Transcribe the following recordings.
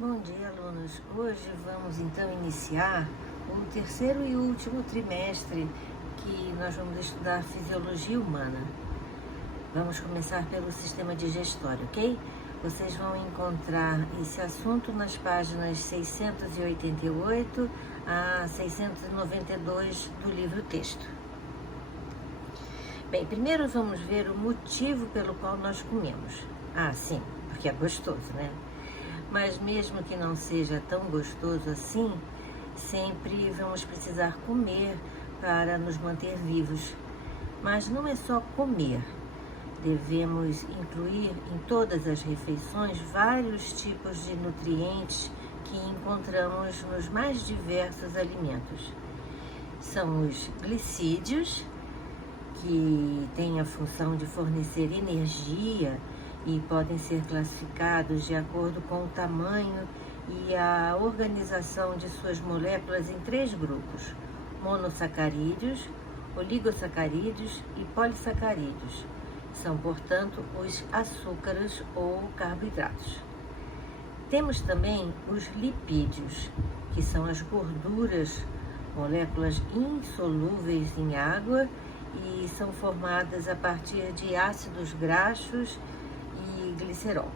Bom dia, alunos. Hoje vamos então iniciar o terceiro e último trimestre que nós vamos estudar fisiologia humana. Vamos começar pelo sistema digestório, ok? Vocês vão encontrar esse assunto nas páginas 688 a 692 do livro texto. Bem, primeiro vamos ver o motivo pelo qual nós comemos. Ah, sim, porque é gostoso, né? Mas mesmo que não seja tão gostoso assim, sempre vamos precisar comer para nos manter vivos. Mas não é só comer. Devemos incluir em todas as refeições vários tipos de nutrientes que encontramos nos mais diversos alimentos. São os glicídios, que têm a função de fornecer energia e podem ser classificados de acordo com o tamanho e a organização de suas moléculas em três grupos: monossacarídeos, oligosacarídeos e polissacarídeos. São, portanto, os açúcares ou carboidratos. Temos também os lipídios, que são as gorduras, moléculas insolúveis em água e são formadas a partir de ácidos graxos e glicerol.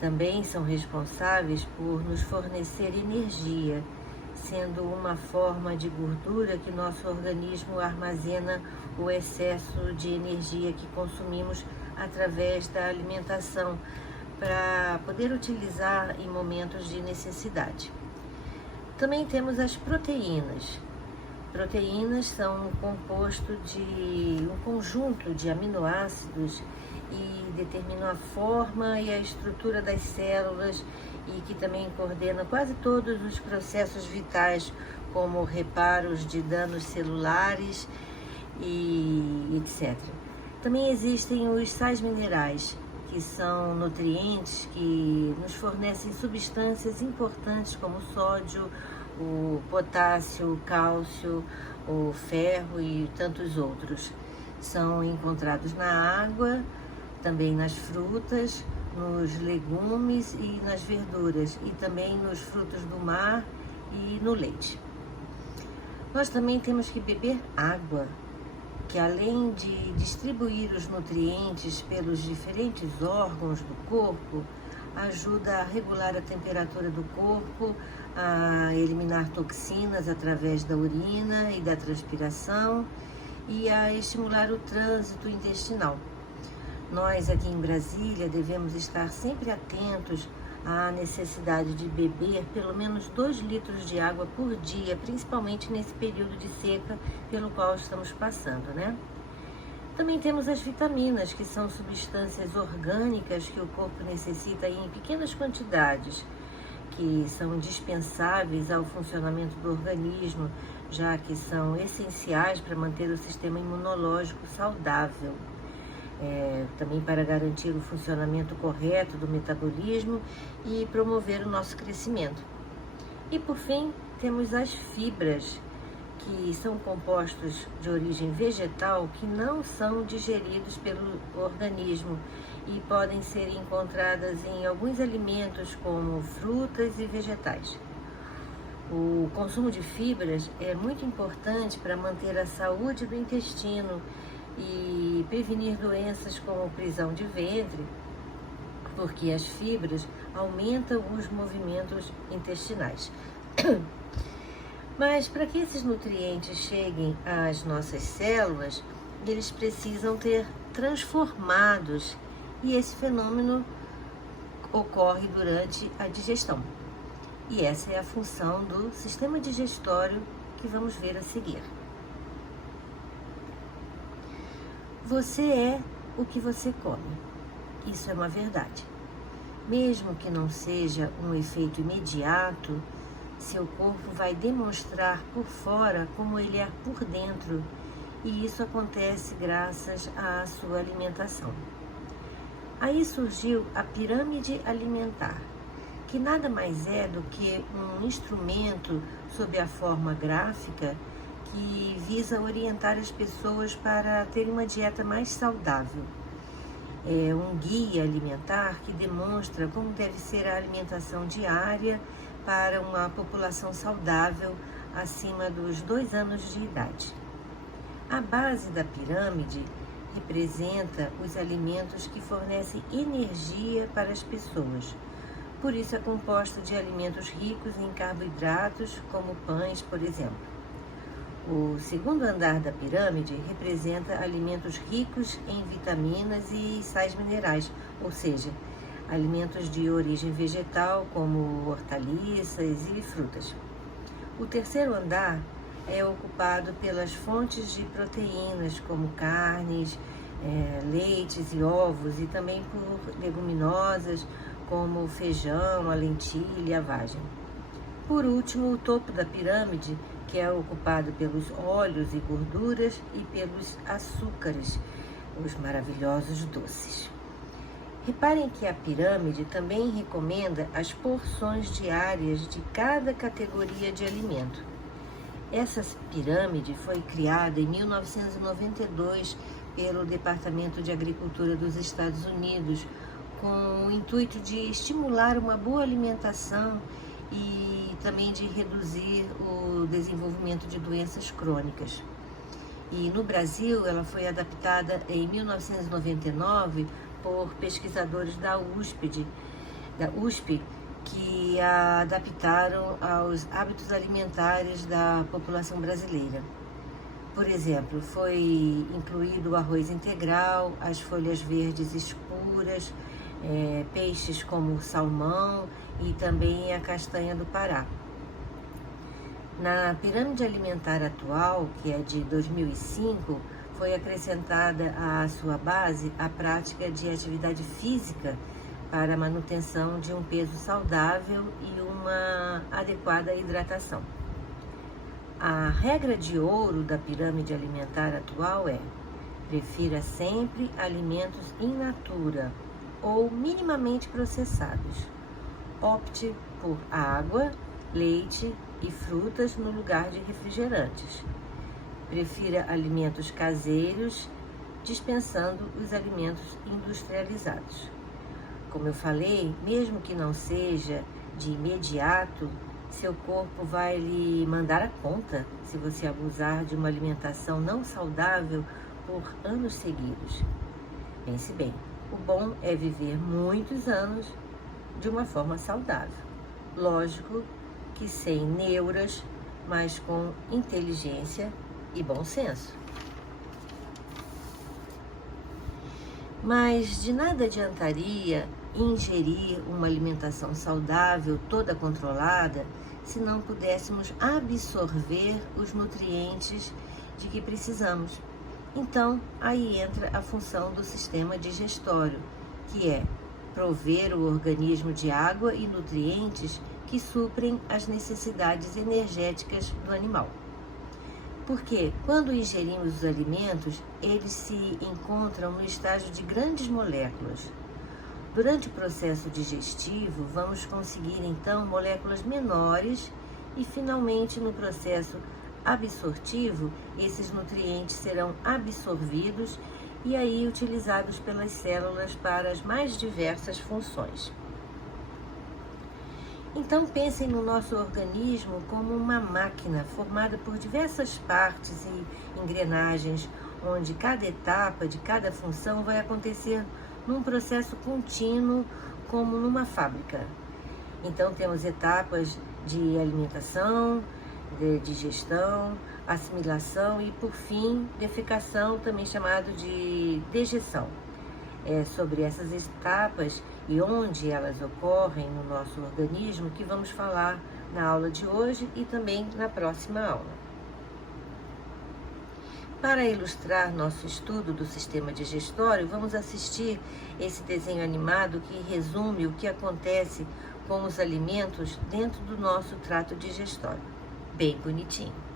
Também são responsáveis por nos fornecer energia, sendo uma forma de gordura que nosso organismo armazena o excesso de energia que consumimos através da alimentação para poder utilizar em momentos de necessidade. Também temos as proteínas. Proteínas são um composto de um conjunto de aminoácidos e determinam a forma e a estrutura das células e que também coordena quase todos os processos vitais, como reparos de danos celulares e etc. Também existem os sais minerais, que são nutrientes que nos fornecem substâncias importantes como o sódio, o potássio, o cálcio, o ferro e tantos outros. São encontrados na água, também nas frutas, nos legumes e nas verduras, e também nos frutos do mar e no leite. Nós também temos que beber água, que além de distribuir os nutrientes pelos diferentes órgãos do corpo, ajuda a regular a temperatura do corpo, a eliminar toxinas através da urina e da transpiração e a estimular o trânsito intestinal. Nós aqui em Brasília devemos estar sempre atentos à necessidade de beber pelo menos 2 litros de água por dia, principalmente nesse período de seca pelo qual estamos passando, né? Também temos as vitaminas, que são substâncias orgânicas que o corpo necessita em pequenas quantidades, que são indispensáveis ao funcionamento do organismo, já que são essenciais para manter o sistema imunológico saudável. Também para garantir o funcionamento correto do metabolismo e promover o nosso crescimento. E por fim, temos as fibras, que são compostos de origem vegetal que não são digeridos pelo organismo e podem ser encontradas em alguns alimentos como frutas e vegetais. O consumo de fibras é muito importante para manter a saúde do intestino e prevenir doenças como prisão de ventre, porque as fibras aumentam os movimentos intestinais. Mas para que esses nutrientes cheguem às nossas células, eles precisam ter transformados, e esse fenômeno ocorre durante a digestão. E essa é a função do sistema digestório que vamos ver a seguir. Você é o que você come. Isso é uma verdade. Mesmo que não seja um efeito imediato, seu corpo vai demonstrar por fora como ele é por dentro, e isso acontece graças à sua alimentação. Aí surgiu a pirâmide alimentar, que nada mais é do que um instrumento sob a forma gráfica que visa orientar as pessoas para terem uma dieta mais saudável. um guia alimentar que demonstra como deve ser a alimentação diária para uma população saudável acima dos 2 anos de idade. A base da pirâmide representa os alimentos que fornecem energia para as pessoas. Por isso é composta de alimentos ricos em carboidratos, como pães, por exemplo. O segundo andar da pirâmide representa alimentos ricos em vitaminas e sais minerais, ou seja, alimentos de origem vegetal, como hortaliças e frutas. O terceiro andar é ocupado pelas fontes de proteínas, como carnes, leites e ovos, e também por leguminosas, como o feijão, a lentilha e a vagem. Por último, o topo da pirâmide, que é ocupado pelos óleos e gorduras e pelos açúcares, os maravilhosos doces. Reparem que a pirâmide também recomenda as porções diárias de cada categoria de alimento. Essa pirâmide foi criada em 1992 pelo Departamento de Agricultura dos Estados Unidos, com o intuito de estimular uma boa alimentação e também de reduzir o desenvolvimento de doenças crônicas. E no Brasil, ela foi adaptada em 1999 por pesquisadores da USP, que a adaptaram aos hábitos alimentares da população brasileira. Por exemplo, foi incluído o arroz integral, as folhas verdes escuras, peixes como o salmão e também a castanha do Pará. Na pirâmide alimentar atual, que é de 2005, foi acrescentada à sua base a prática de atividade física para a manutenção de um peso saudável e uma adequada hidratação. A regra de ouro da pirâmide alimentar atual é: prefira sempre alimentos in natura ou minimamente processados. Opte por água, leite e frutas no lugar de refrigerantes. Prefira alimentos caseiros, dispensando os alimentos industrializados. Como eu falei, mesmo que não seja de imediato, seu corpo vai lhe mandar a conta se você abusar de uma alimentação não saudável por anos seguidos. Pense bem, o bom é viver muitos anos de uma forma saudável. Lógico que sem neuras, mas com inteligência e bom senso. Mas de nada adiantaria ingerir uma alimentação saudável, toda controlada, se não pudéssemos absorver os nutrientes de que precisamos. Então, aí entra a função do sistema digestório, que é prover o organismo de água e nutrientes que suprem as necessidades energéticas do animal. Porque quando ingerimos os alimentos, eles se encontram no estágio de grandes moléculas. Durante o processo digestivo, vamos conseguir então moléculas menores e finalmente no processo absortivo, esses nutrientes serão absorvidos e aí utilizados pelas células para as mais diversas funções. Então pensem no nosso organismo como uma máquina formada por diversas partes e engrenagens, onde cada etapa de cada função vai acontecer num processo contínuo, como numa fábrica. Então temos etapas de alimentação, de digestão, assimilação e, por fim, defecação, também chamado de dejeção. É sobre essas etapas e onde elas ocorrem no nosso organismo que vamos falar na aula de hoje e também na próxima aula. Para ilustrar nosso estudo do sistema digestório, vamos assistir esse desenho animado que resume o que acontece com os alimentos dentro do nosso trato digestório. Bem bonitinho.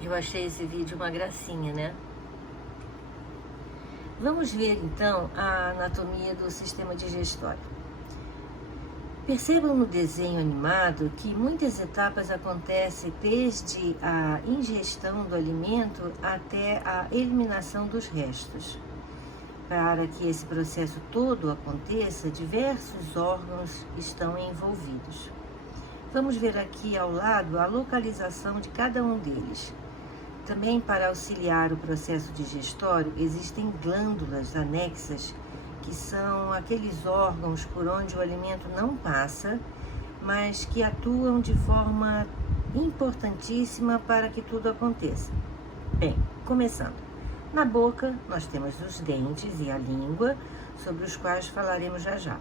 Eu achei esse vídeo uma gracinha, né? Vamos ver então a anatomia do sistema digestório. Percebam no desenho animado que muitas etapas acontecem desde a ingestão do alimento até a eliminação dos restos. Para que esse processo todo aconteça, diversos órgãos estão envolvidos. Vamos ver aqui ao lado a localização de cada um deles. Também, para auxiliar o processo digestório, existem glândulas anexas, que são aqueles órgãos por onde o alimento não passa, mas que atuam de forma importantíssima para que tudo aconteça. Bem, começando. Na boca, nós temos os dentes e a língua, sobre os quais falaremos já já.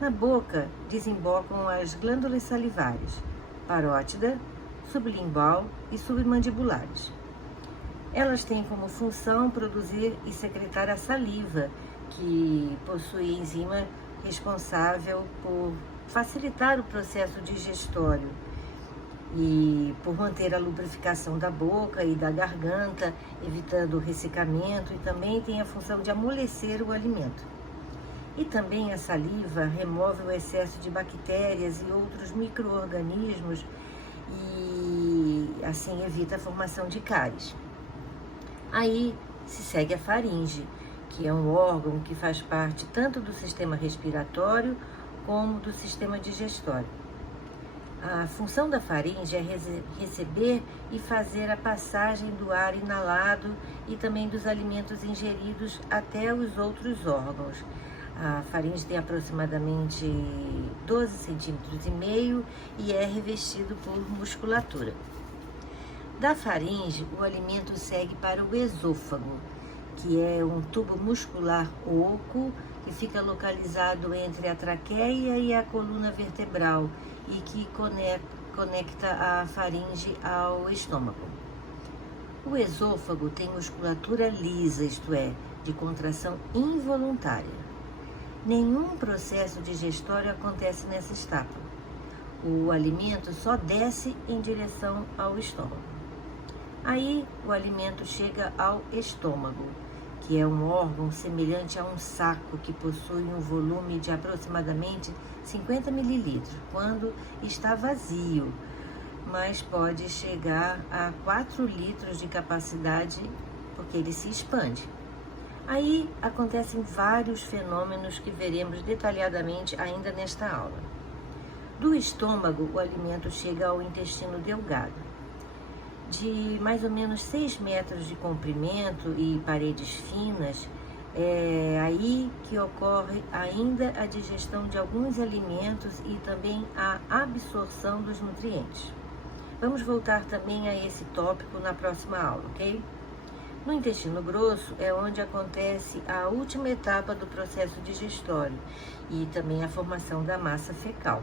Na boca, desembocam as glândulas salivares, parótida, sublingual e submandibulares. Elas têm como função produzir e secretar a saliva, que possui enzima responsável por facilitar o processo digestório e por manter a lubrificação da boca e da garganta, evitando o ressecamento, e também tem a função de amolecer o alimento. E também a saliva remove o excesso de bactérias e outros micro-organismos e assim evita a formação de cáries. Aí se segue a faringe, que é um órgão que faz parte tanto do sistema respiratório como do sistema digestório. A função da faringe é receber e fazer a passagem do ar inalado e também dos alimentos ingeridos até os outros órgãos. A faringe tem aproximadamente 12,5 centímetros e é revestido por musculatura. Da faringe, o alimento segue para o esôfago, que é um tubo muscular oco que fica localizado entre a traqueia e a coluna vertebral e que conecta a faringe ao estômago. O esôfago tem musculatura lisa, isto é, de contração involuntária. Nenhum processo digestório acontece nessa etapa. O alimento só desce em direção ao estômago. Aí o alimento chega ao estômago, que é um órgão semelhante a um saco que possui um volume de aproximadamente 50 mililitros, quando está vazio, mas pode chegar a 4 litros de capacidade, porque ele se expande. Aí acontecem vários fenômenos que veremos detalhadamente ainda nesta aula. Do estômago, o alimento chega ao intestino delgado. De mais ou menos 6 metros de comprimento e paredes finas, é aí que ocorre ainda a digestão de alguns alimentos e também a absorção dos nutrientes. Vamos voltar também a esse tópico na próxima aula, ok? No intestino grosso é onde acontece a última etapa do processo digestório e também a formação da massa fecal.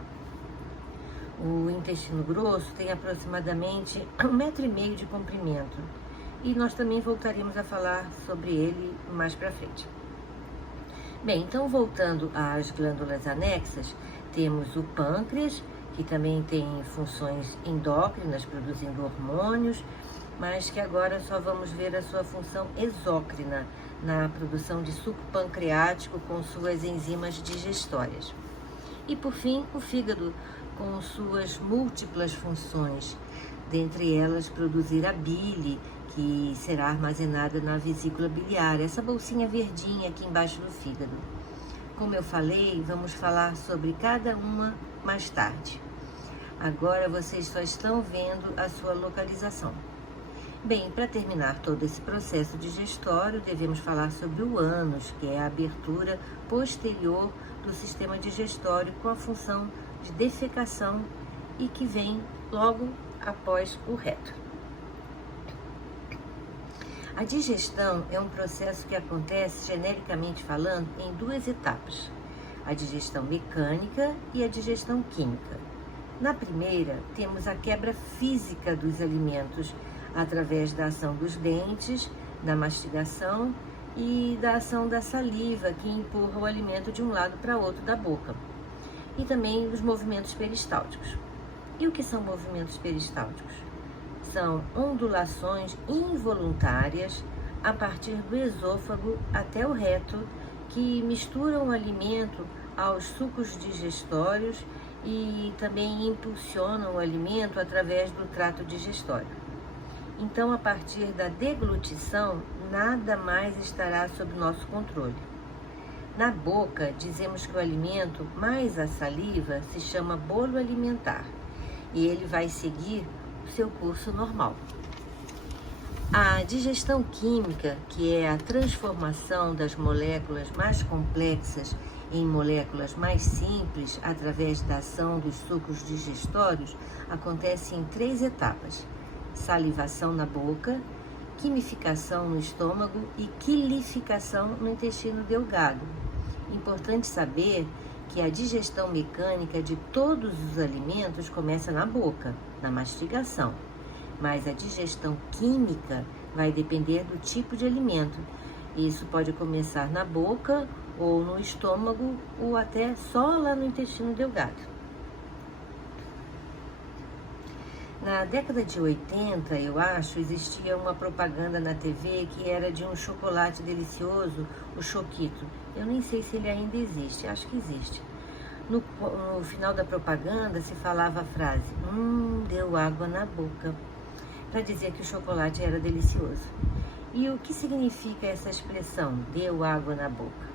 O intestino grosso tem aproximadamente 1,5 metro de comprimento e nós também voltaremos a falar sobre ele mais para frente. Bem, então voltando às glândulas anexas, temos o pâncreas, que também tem funções endócrinas, produzindo hormônios, mas que agora só vamos ver a sua função exócrina, na produção de suco pancreático com suas enzimas digestórias. E por fim, o fígado, com suas múltiplas funções, dentre elas produzir a bile, que será armazenada na vesícula biliar, essa bolsinha verdinha aqui embaixo do fígado. Como eu falei, vamos falar sobre cada uma mais tarde. Agora vocês só estão vendo a sua localização. Bem, para terminar todo esse processo digestório, devemos falar sobre o ânus, que é a abertura posterior do sistema digestório com a função de defecação e que vem logo após o reto. A digestão é um processo que acontece, genericamente falando, em duas etapas: a digestão mecânica e a digestão química. Na primeira, temos a quebra física dos alimentos através da ação dos dentes, da mastigação e da ação da saliva, que empurra o alimento de um lado para outro da boca, e também os movimentos peristálticos. E o que são movimentos peristálticos? São ondulações involuntárias a partir do esôfago até o reto, que misturam o alimento aos sucos digestórios e também impulsionam o alimento através do trato digestório. Então, a partir da deglutição, nada mais estará sob nosso controle. Na boca, dizemos que o alimento mais a saliva se chama bolo alimentar e ele vai seguir o seu curso normal. A digestão química, que é a transformação das moléculas mais complexas em moléculas mais simples através da ação dos sucos digestórios, acontece em 3 etapas: salivação na boca, quimificação no estômago e quilificação no intestino delgado. Importante saber que a digestão mecânica de todos os alimentos começa na boca, na mastigação, mas a digestão química vai depender do tipo de alimento. Isso pode começar na boca ou no estômago ou até só lá no intestino delgado. Na década de 80, eu acho, existia uma propaganda na TV que era de um chocolate delicioso, o Choquito. Eu nem sei se ele ainda existe, acho que existe. No final da propaganda se falava a frase, deu água na boca, para dizer que o chocolate era delicioso. E o que significa essa expressão, deu água na boca?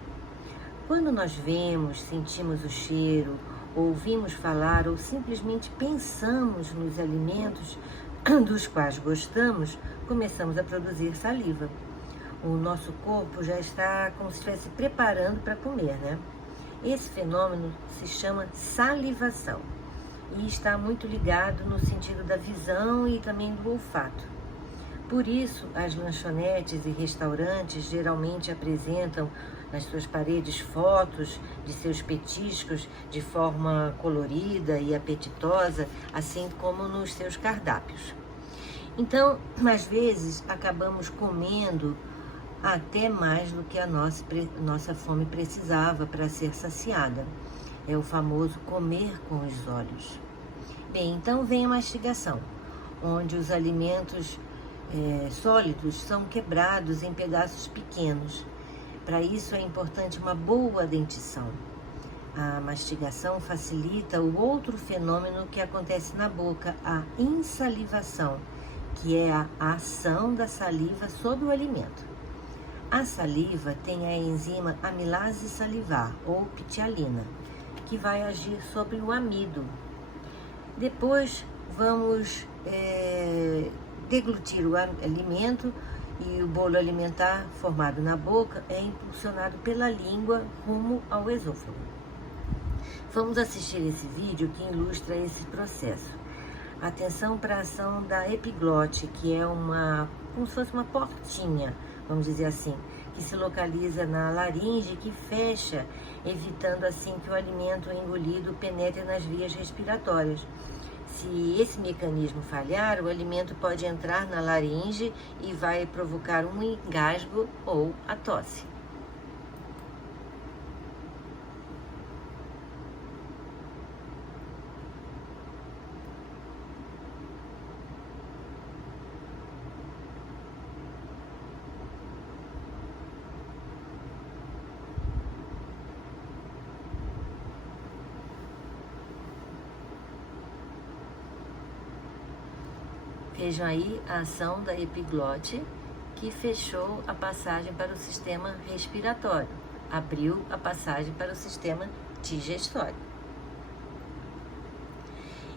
Quando nós vemos, sentimos o cheiro, ouvimos falar ou simplesmente pensamos nos alimentos dos quais gostamos, começamos a produzir saliva. O nosso corpo já está como se estivesse preparando para comer, né? Esse fenômeno se chama salivação e está muito ligado no sentido da visão e também do olfato. Por isso, as lanchonetes e restaurantes geralmente apresentam nas suas paredes fotos de seus petiscos de forma colorida e apetitosa, assim como nos seus cardápios. Então, às vezes, acabamos comendo até mais do que a nossa fome precisava para ser saciada. É o famoso comer com os olhos. Bem, então vem a mastigação, onde os alimentos sólidos são quebrados em pedaços pequenos. Para isso é importante uma boa dentição. A mastigação facilita o outro fenômeno que acontece na boca, a insalivação, que é a ação da saliva sobre o alimento. A saliva tem a enzima amilase salivar, ou ptialina, que vai agir sobre o amido. Depois vamos deglutir o alimento e o bolo alimentar formado na boca é impulsionado pela língua rumo ao esôfago. Vamos assistir esse vídeo que ilustra esse processo. Atenção para a ação da epiglote, que é como se fosse uma portinha, vamos dizer assim, que se localiza na laringe, que fecha, evitando assim que o alimento engolido penetre nas vias respiratórias. Se esse mecanismo falhar, o alimento pode entrar na laringe e vai provocar um engasgo ou a tosse. Vejam aí a ação da epiglote, que fechou a passagem para o sistema respiratório, abriu a passagem para o sistema digestório.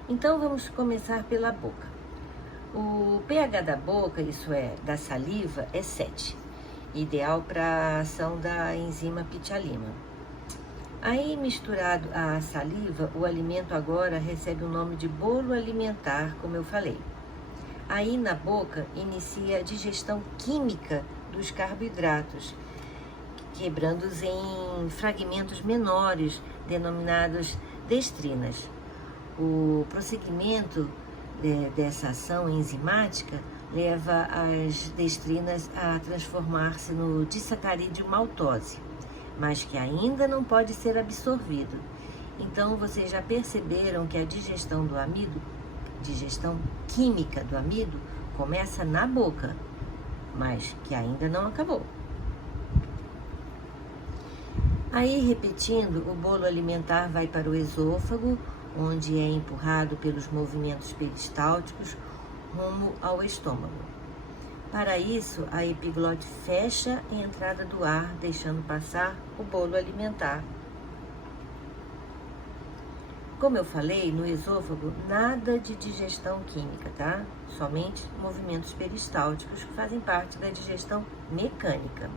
Então vamos começar pela boca. O pH da boca, isso é, da saliva, é 7, ideal para a ação da enzima pitialina. Aí, misturado à saliva, o alimento agora recebe o nome de bolo alimentar, como eu falei. Aí, na boca, inicia a digestão química dos carboidratos, quebrando-os em fragmentos menores, denominados destrinas. O prosseguimento dessa ação enzimática leva as destrinas a transformar-se no disacarídeo maltose, mas que ainda não pode ser absorvido. Então, vocês já perceberam que a digestão do amido, digestão química do amido, começa na boca, mas que ainda não acabou. Aí, repetindo, o bolo alimentar vai para o esôfago, onde é empurrado pelos movimentos peristálticos rumo ao estômago. Para isso, a epiglote fecha a entrada do ar, deixando passar o bolo alimentar. Como eu falei, no esôfago, nada de digestão química, tá? Somente movimentos peristálticos que fazem parte da digestão mecânica,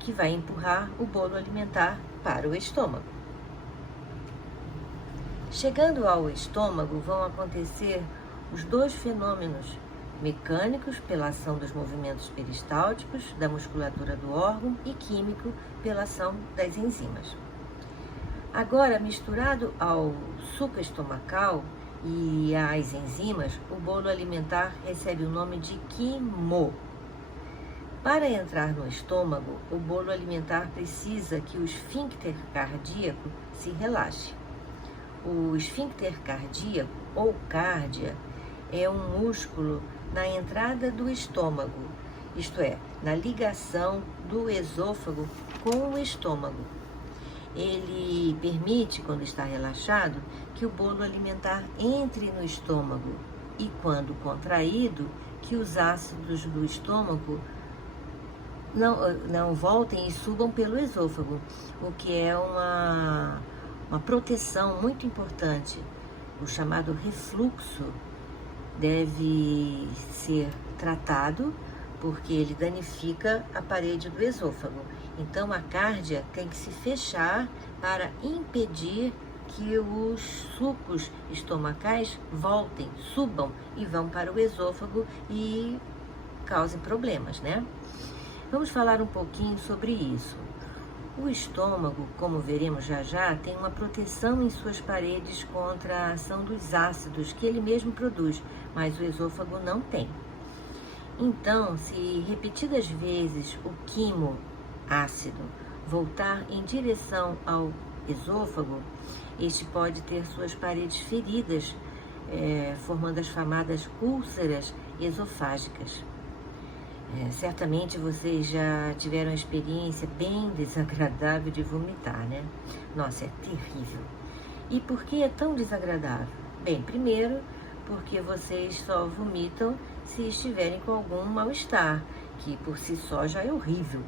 que vai empurrar o bolo alimentar para o estômago. Chegando ao estômago, vão acontecer os dois fenômenos mecânicos pela ação dos movimentos peristálticos da musculatura do órgão e químico pela ação das enzimas. Agora, misturado ao suco estomacal e às enzimas, o bolo alimentar recebe o nome de quimo. Para entrar no estômago, o bolo alimentar precisa que o esfíncter cardíaco se relaxe. O esfíncter cardíaco, ou cárdia, é um músculo na entrada do estômago, isto é, na ligação do esôfago com o estômago. Ele permite, quando está relaxado, que o bolo alimentar entre no estômago e, quando contraído, que os ácidos do estômago não voltem e subam pelo esôfago, o que é uma proteção muito importante. O chamado refluxo deve ser tratado porque ele danifica a parede do esôfago. Então, a cárdia tem que se fechar para impedir que os sucos estomacais voltem, subam e vão para o esôfago e causem problemas, né? Vamos falar um pouquinho sobre isso. O estômago, como veremos já já, tem uma proteção em suas paredes contra a ação dos ácidos que ele mesmo produz, mas o esôfago não tem. Então, se repetidas vezes o quimo ácido voltar em direção ao esôfago, este pode ter suas paredes feridas, formando as chamadas úlceras esofágicas. Certamente vocês já tiveram uma experiência bem desagradável de vomitar, né? Nossa, é terrível. E por que é tão desagradável? Bem, primeiro, porque vocês só vomitam se estiverem com algum mal-estar, que por si só já é horrível.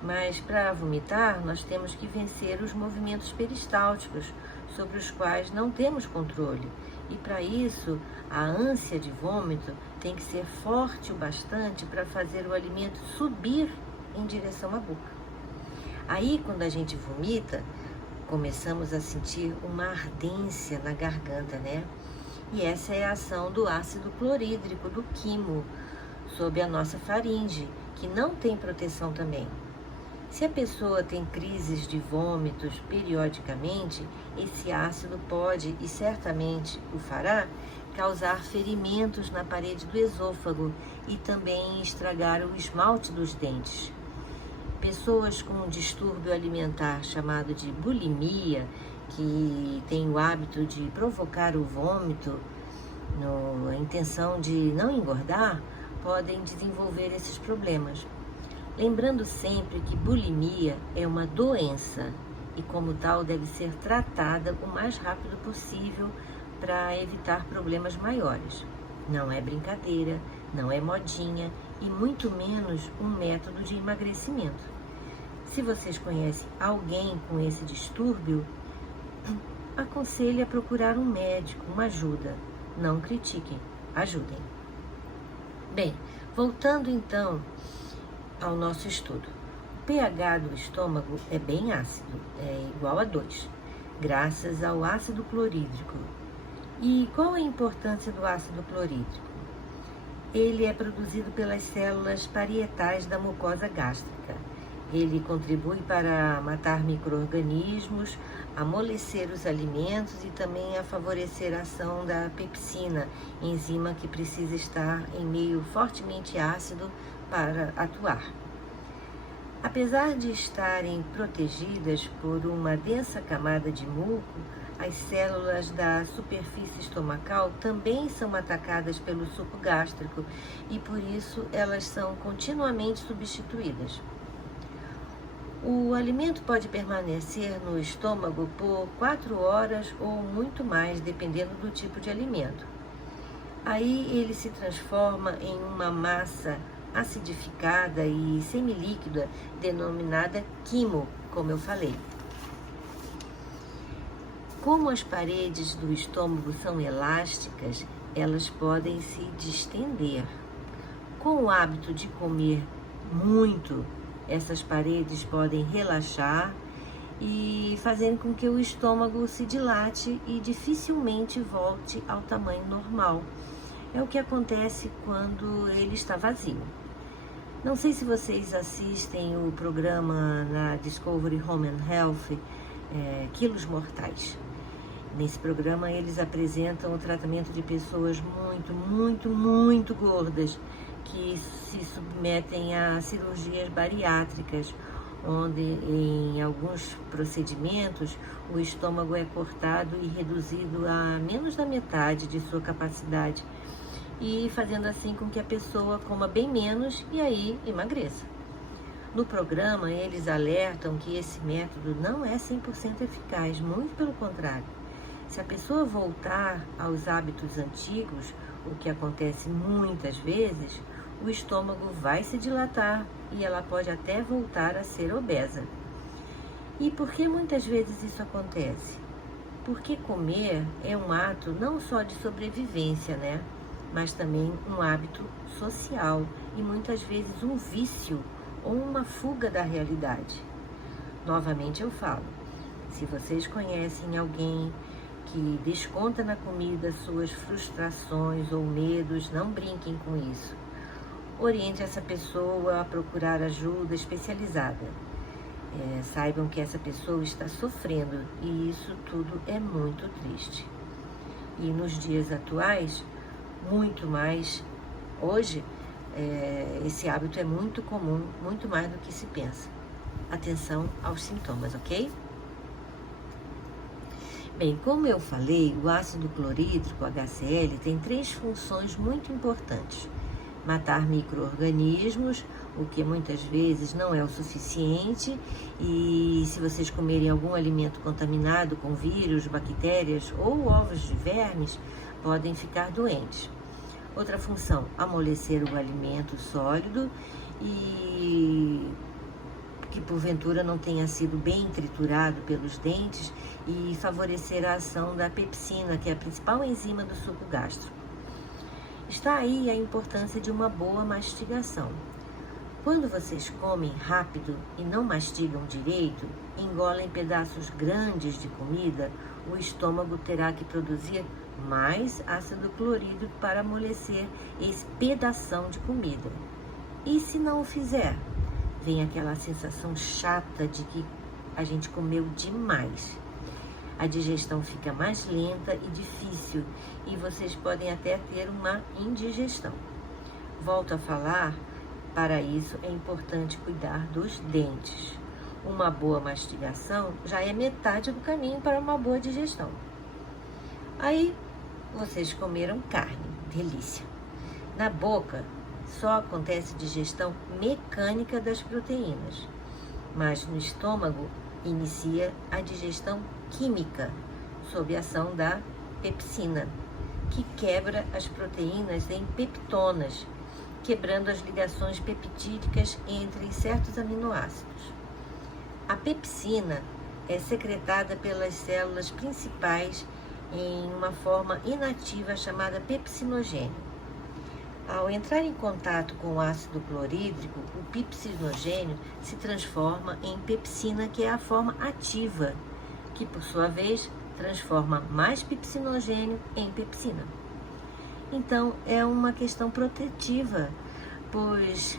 Mas para vomitar, nós temos que vencer os movimentos peristálticos, sobre os quais não temos controle. E para isso, a ânsia de vômito tem que ser forte o bastante para fazer o alimento subir em direção à boca. Aí, quando a gente vomita, começamos a sentir uma ardência na garganta, né? E essa é a ação do ácido clorídrico, do quimo, sobre a nossa faringe, que não tem proteção também. Se a pessoa tem crises de vômitos periodicamente, esse ácido pode, e certamente o fará, causar ferimentos na parede do esôfago e também estragar o esmalte dos dentes. Pessoas com um distúrbio alimentar chamado de bulimia, que tem o hábito de provocar o vômito, a intenção de não engordar, podem desenvolver esses problemas. Lembrando sempre que bulimia é uma doença e, como tal, deve ser tratada o mais rápido possível para evitar problemas maiores. Não é brincadeira, não é modinha e muito menos um método de emagrecimento. Se vocês conhecem alguém com esse distúrbio, aconselho a procurar um médico, uma ajuda. Não critiquem, ajudem. Bem, voltando então ao nosso estudo. O pH do estômago é bem ácido, é igual a 2, graças ao ácido clorídrico. E qual a importância do ácido clorídrico? Ele é produzido pelas células parietais da mucosa gástrica. Ele contribui para matar micro-organismos, amolecer os alimentos e também a favorecer a ação da pepsina, enzima que precisa estar em meio fortemente ácido para atuar. Apesar de estarem protegidas por uma densa camada de muco, as células da superfície estomacal também são atacadas pelo suco gástrico e por isso elas são continuamente substituídas. O alimento pode permanecer no estômago por 4 horas ou muito mais, dependendo do tipo de alimento. Aí ele se transforma em uma massa acidificada e semilíquida, denominada quimo, como eu falei. Como as paredes do estômago são elásticas, elas podem se distender. Com o hábito de comer muito, essas paredes podem relaxar e fazer com que o estômago se dilate e dificilmente volte ao tamanho normal. É o que acontece quando ele está vazio. Não sei se vocês assistem o programa na Discovery Home and Health, Quilos Mortais. Nesse programa eles apresentam o tratamento de pessoas muito gordas que se submetem a cirurgias bariátricas, onde em alguns procedimentos o estômago é cortado e reduzido a menos da metade de sua capacidade, e fazendo assim com que a pessoa coma bem menos e aí emagreça. No programa, eles alertam que esse método não é 100% eficaz, muito pelo contrário. Se a pessoa voltar aos hábitos antigos, o que acontece muitas vezes, o estômago vai se dilatar e ela pode até voltar a ser obesa. E por que muitas vezes isso acontece? Porque comer é um ato não só de sobrevivência, né? Mas também um hábito social e muitas vezes um vício ou uma fuga da realidade. Novamente eu falo, se vocês conhecem alguém que desconta na comida suas frustrações ou medos, não brinquem com isso. Oriente essa pessoa a procurar ajuda especializada. Saibam que essa pessoa está sofrendo e isso tudo é muito triste. E nos dias atuais, muito mais, hoje, esse hábito é muito comum, muito mais do que se pensa. Atenção aos sintomas, ok? Bem, como eu falei, o ácido clorídrico, HCl, tem 3 funções muito importantes. Matar micro-organismos, o que muitas vezes não é o suficiente, e se vocês comerem algum alimento contaminado com vírus, bactérias ou ovos de vermes, podem ficar doentes. Outra função, amolecer o alimento sólido e que porventura não tenha sido bem triturado pelos dentes e favorecer a ação da pepsina, que é a principal enzima do suco gástrico. Está aí a importância de uma boa mastigação. Quando vocês comem rápido e não mastigam direito, engolem pedaços grandes de comida, o estômago terá que produzir mais ácido clorídrico para amolecer esse pedação de comida. E se não o fizer, vem aquela sensação chata de que a gente comeu demais. A digestão fica mais lenta e difícil e vocês podem até ter uma indigestão. Volto a falar, para isso é importante cuidar dos dentes. Uma boa mastigação já é metade do caminho para uma boa digestão. Aí, vocês comeram carne, delícia. Na boca, só acontece digestão mecânica das proteínas, mas no estômago inicia a digestão química, sob a ação da pepsina, que quebra as proteínas em peptonas, quebrando as ligações peptídicas entre certos aminoácidos. A pepsina é secretada pelas células principais em uma forma inativa chamada pepsinogênio. Ao entrar em contato com o ácido clorídrico, o pepsinogênio se transforma em pepsina, que é a forma ativa, que por sua vez transforma mais pepsinogênio em pepsina. Então é uma questão protetiva, pois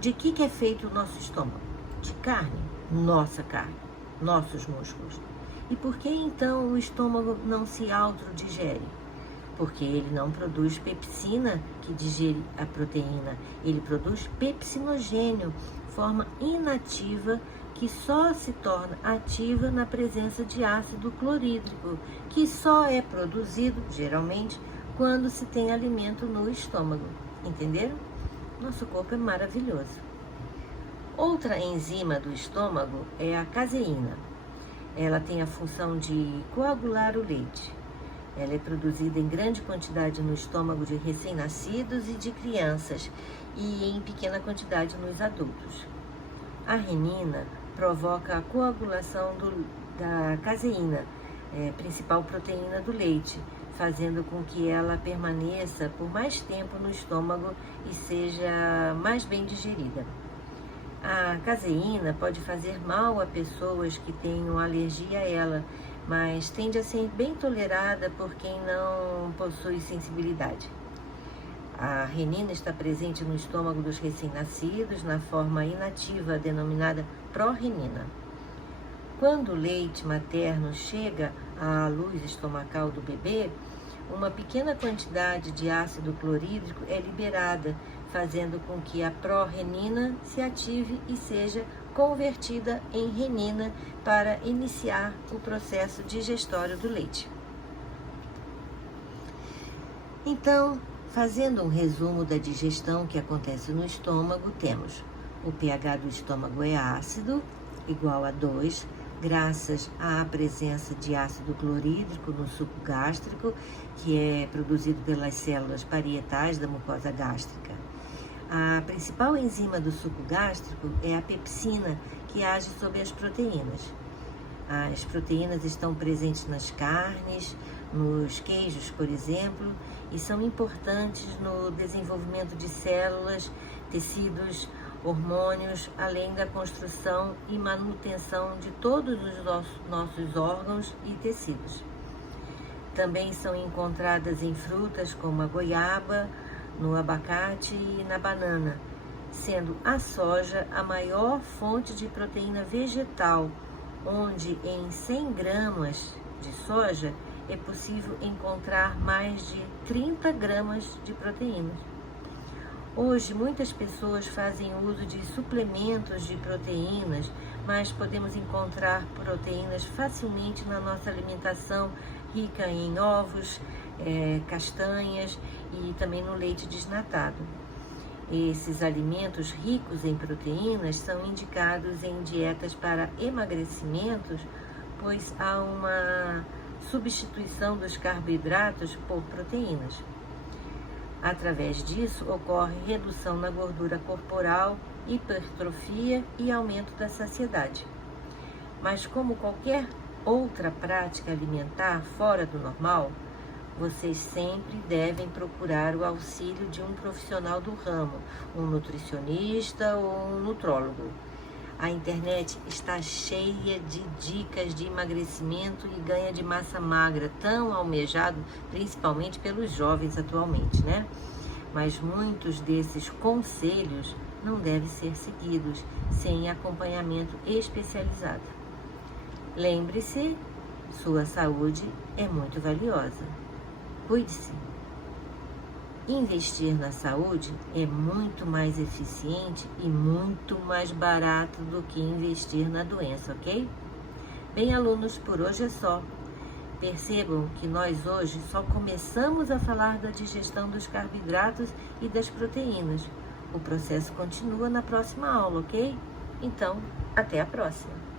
de que é feito o nosso estômago? De carne, nossa carne, nossos músculos. E por que então o estômago não se autodigere? Porque ele não produz pepsina que digere a proteína, ele produz pepsinogênio, forma inativa que só se torna ativa na presença de ácido clorídrico, que só é produzido, geralmente, quando se tem alimento no estômago. Entenderam? Nosso corpo é maravilhoso. Outra enzima do estômago é a caseína. Ela tem a função de coagular o leite. Ela é produzida em grande quantidade no estômago de recém-nascidos e de crianças e em pequena quantidade nos adultos. A renina provoca a coagulação da caseína, principal proteína do leite, fazendo com que ela permaneça por mais tempo no estômago e seja mais bem digerida. A caseína pode fazer mal a pessoas que tenham alergia a ela, mas tende a ser bem tolerada por quem não possui sensibilidade. A renina está presente no estômago dos recém-nascidos na forma inativa denominada prorenina. Quando o leite materno chega à luz estomacal do bebê, uma pequena quantidade de ácido clorídrico é liberada, fazendo com que a prorenina se ative e seja convertida em renina para iniciar o processo digestório do leite. Então, fazendo um resumo da digestão que acontece no estômago, temos o pH do estômago é ácido, igual a 2, graças à presença de ácido clorídrico no suco gástrico, que é produzido pelas células parietais da mucosa gástrica. A principal enzima do suco gástrico é a pepsina, que age sobre as proteínas. As proteínas estão presentes nas carnes, nos queijos, por exemplo, e são importantes no desenvolvimento de células, tecidos, hormônios, além da construção e manutenção de todos os nossos órgãos e tecidos. Também são encontradas em frutas como a goiaba, no abacate e na banana, sendo a soja a maior fonte de proteína vegetal, onde em 100 gramas de soja é possível encontrar mais de 30 gramas de proteínas. Hoje, muitas pessoas fazem uso de suplementos de proteínas, mas podemos encontrar proteínas facilmente na nossa alimentação, rica em ovos, castanhas e também no leite desnatado. Esses alimentos ricos em proteínas são indicados em dietas para emagrecimentos, pois há uma substituição dos carboidratos por proteínas. Através disso, ocorre redução na gordura corporal, hipertrofia e aumento da saciedade. Mas como qualquer outra prática alimentar fora do normal, vocês sempre devem procurar o auxílio de um profissional do ramo, um nutricionista ou um nutrólogo. A internet está cheia de dicas de emagrecimento e ganho de massa magra, tão almejado principalmente pelos jovens atualmente, né? Mas muitos desses conselhos não devem ser seguidos sem acompanhamento especializado. Lembre-se, sua saúde é muito valiosa. Cuide-se. Investir na saúde é muito mais eficiente e muito mais barato do que investir na doença, ok? Bem, alunos, por hoje é só. Percebam que nós hoje só começamos a falar da digestão dos carboidratos e das proteínas. O processo continua na próxima aula, ok? Então, até a próxima!